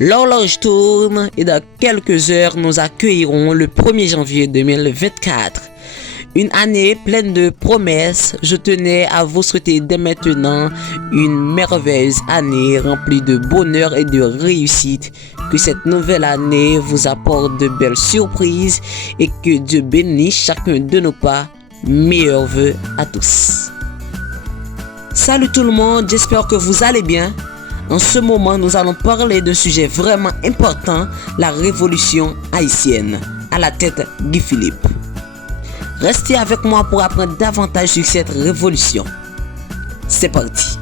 L'horloge tourne et dans quelques heures, nous accueillerons le 1er janvier 2024. Une année pleine de promesses. Je tenais à vous souhaiter dès maintenant une merveilleuse année remplie de bonheur et de réussite. Que cette nouvelle année vous apporte de belles surprises et que Dieu bénisse chacun de nos pas. Meilleurs vœux à tous. Salut tout le monde, j'espère que vous allez bien. En ce moment, nous allons parler d'un sujet vraiment important, la révolution haïtienne. À la tête, Guy Philippe. Restez avec moi pour apprendre davantage sur cette révolution. C'est parti.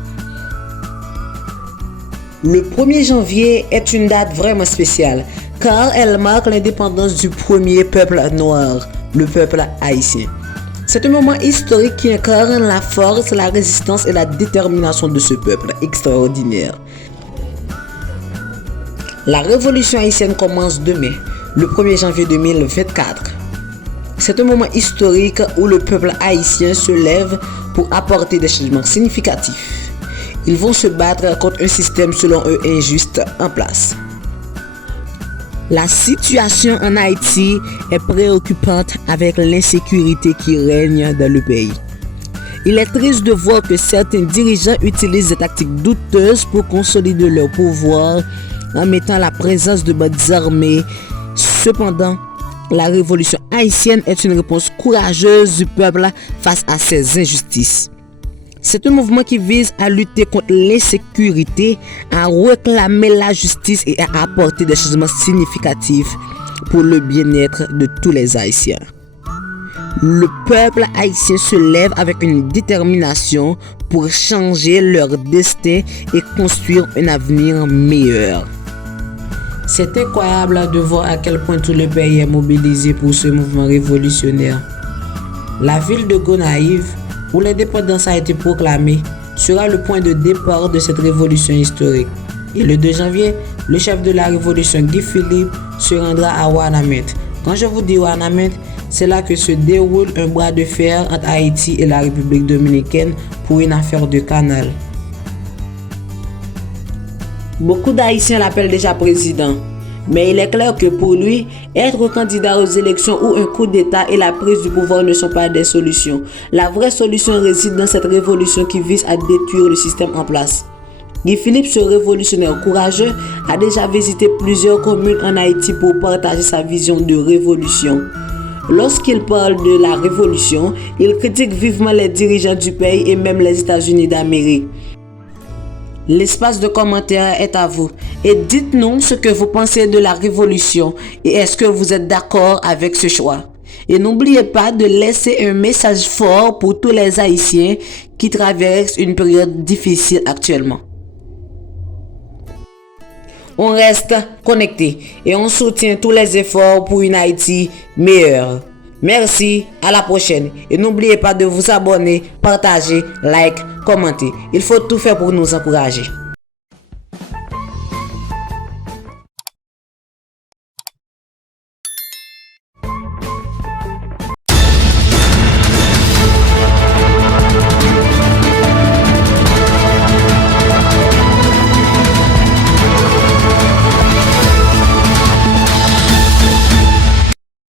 Le 1er janvier est une date vraiment spéciale car elle marque l'indépendance du premier peuple noir, le peuple haïtien. C'est un moment historique qui incarne la force, la résistance et la détermination de ce peuple extraordinaire. La révolution haïtienne commence demain, le 1er janvier 2024. C'est un moment historique où le peuple haïtien se lève pour apporter des changements significatifs. Ils vont se battre contre un système selon eux injuste en place. La situation en Haïti est préoccupante avec l'insécurité qui règne dans le pays. Il est triste de voir que certains dirigeants utilisent des tactiques douteuses pour consolider leur pouvoir en mettant la présence de bandes armées. Cependant, la révolution haïtienne est une réponse courageuse du peuple face à ces injustices. C'est un mouvement qui vise à lutter contre l'insécurité, à réclamer la justice et à apporter des changements significatifs pour le bien-être de tous les Haïtiens. Le peuple haïtien se lève avec une détermination pour changer leur destin et construire un avenir meilleur. C'est incroyable de voir à quel point tout le pays est mobilisé pour ce mouvement révolutionnaire. La ville de Gonaïves, où l'indépendance a été proclamée, sera le point de départ de cette révolution historique. Et le 2 janvier, le chef de la révolution Guy Philippe se rendra à Ouanaminthe. Quand je vous dis Ouanaminthe, c'est là que se déroule un bras de fer entre Haïti et la République dominicaine pour une affaire de canal. Beaucoup d'Haïtiens l'appellent déjà président, mais il est clair que pour lui, être candidat aux élections ou un coup d'État et la prise du pouvoir ne sont pas des solutions. La vraie solution réside dans cette révolution qui vise à détruire le système en place. Guy Philippe, ce révolutionnaire courageux, a déjà visité plusieurs communes en Haïti pour partager sa vision de révolution. Lorsqu'il parle de la révolution, il critique vivement les dirigeants du pays et même les États-Unis d'Amérique. L'espace de commentaires est à vous et dites-nous ce que vous pensez de la révolution et est-ce que vous êtes d'accord avec ce choix. Et n'oubliez pas de laisser un message fort pour tous les Haïtiens qui traversent une période difficile actuellement. On reste connecté et on soutient tous les efforts pour une Haïti meilleure. Merci, à la prochaine. Et n'oubliez pas de vous abonner, partager, like, commenter. Il faut tout faire pour nous encourager.